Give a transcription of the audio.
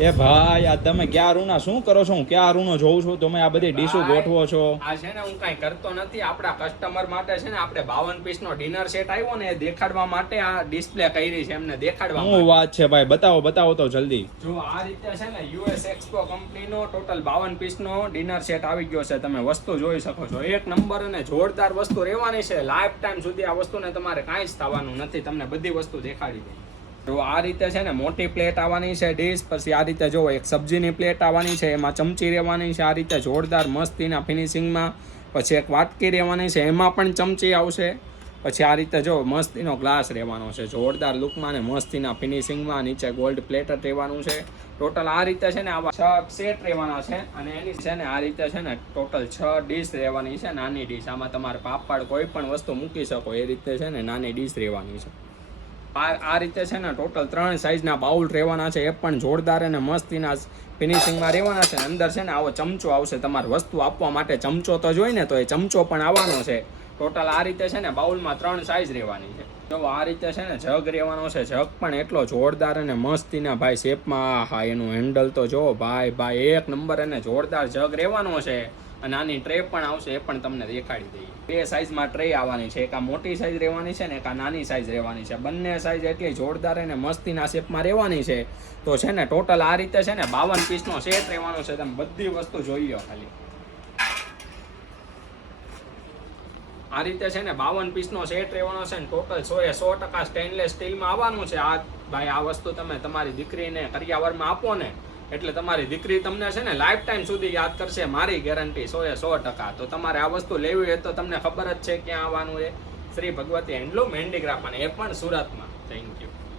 એ ભાઈ આ તમે ક્યાં રૂના શું કરો છો? હું ક્યાં રૂનો જોઉં છું, તમે આ બધી ડીશો ગોઠવો છો? આ છે ને હું કઈ કરતો નથી, આપણા કસ્ટમર માટે છે ને આપણે 52 પીસ નો ડિનર સેટ આવ્યો ને એ દેખાડવા માટે આ ડિસ્પ્લે કરી છે, એમને દેખાડવા શું વાત છે ભાઈ? બતાવો તો જલ્દી. જો આ રીતે છે ને યુએસ એક્સપો કંપનીનો ટોટલ 52 પીસ નો ડિનર સેટ આવી ગયો છે. તમે વસ્તુ જોઈ શકો છો, એક નંબર અને જોરદાર વસ્તુ રહેવાની છે. લાઈફ ટાઈમ સુધી આ વસ્તુને તમારે કાંઈ જ થવાનું નથી. તમને બધી વસ્તુ દેખાડી દે. જો આ રીતે છે ને મોટી પ્લેટ આવવાની છે ડીશ, પછી આ રીતે જો એક સબ્જીની પ્લેટ આવવાની છે, એમાં ચમચી રહેવાની છે આ રીતે જોરદાર મસ્તીના ફિનિશિંગમાં. પછી એક વાટકી રહેવાની છે, એમાં પણ ચમચી આવશે. પછી આ રીતે જો મસ્તીનો ગ્લાસ રહેવાનો છે જોરદાર લુકમાં અને મસ્તીના ફિનિશિંગમાં. નીચે ગોલ્ડ પ્લેટર રહેવાનું છે. ટોટલ આ રીતે છે ને આવા 6 સેટ રહેવાના છે અને એની છે ને આ રીતે છે ને ટોટલ 6 ડીશ રહેવાની છે, નાની ડીશ. આમાં તમારે પાપડ કોઈ પણ વસ્તુ મૂકી શકો એ રીતે છે ને નાની ડીશ રહેવાની છે. આ રીતે છે ને ટોટલ 3 સાઈઝના બાઉલ રહેવાના છે, એ પણ જોરદાર અને મસ્તીના ફિનિશિંગમાં રહેવાના છે. અંદર છે ને આવો ચમચો આવશે, તમારે વસ્તુ આપવા માટે ચમચો તો જોઈ ને, તો એ ચમચો પણ આવવાનો છે. ટોટલ આ રીતે છે ને બાઉલમાં 3 સાઈઝ રહેવાની છે. જો આ રીતે છે ને જગ રહેવાનો છે, જગ પણ એટલો જોરદાર અને મસ્તીના ભાઈ શેપમાં. હા, એનું હેન્ડલ તો જો ભાઈ એક નંબર અને જોરદાર જગ રહેવાનો છે. અને આની ટ્રે પણ આવશે, એ પણ તમને દેખાડી દઈએ. 2 સાઈઝમાં ટ્રે આવવાની છે, એક આ મોટી સાઈઝ રહેવાની છે ને એક આ નાની સાઈઝ રહેવાની છે. બંને સાઈઝ એટલી જોરદાર અને મસ્તીના શેપમાં રહેવાની છે. તો છે ને ટોટલ આ રીતે છે ને 52 પીસનો સેટ રહેવાનો છે. તમે બધી વસ્તુ જોઈ લો ખાલી. આ રીતે છે ને 52 પીસનો સેટ રહેવાનો છે ને ટોટલ 100% સ્ટેનલેસ સ્ટીલમાં આવવાનું છે. આ ભાઈ આ વસ્તુ તમે તમારી દીકરીને કરિયાવરમાં આપો ને એટલે તમારી દીકરી તમને છે ને લાઈફ ટાઈમ સુધી યાદ કરશે, મારી ગેરંટી 100%. તો તમારે આ વસ્તુ લેવી હોય તો તમને ખબર જ છે ક્યાં આવવાનું છે, શ્રી ભગવતી હેન્ડલૂમ હેન્ડીક્રાફ્ટ, અને એ પણ સુરતમાં. Thank you.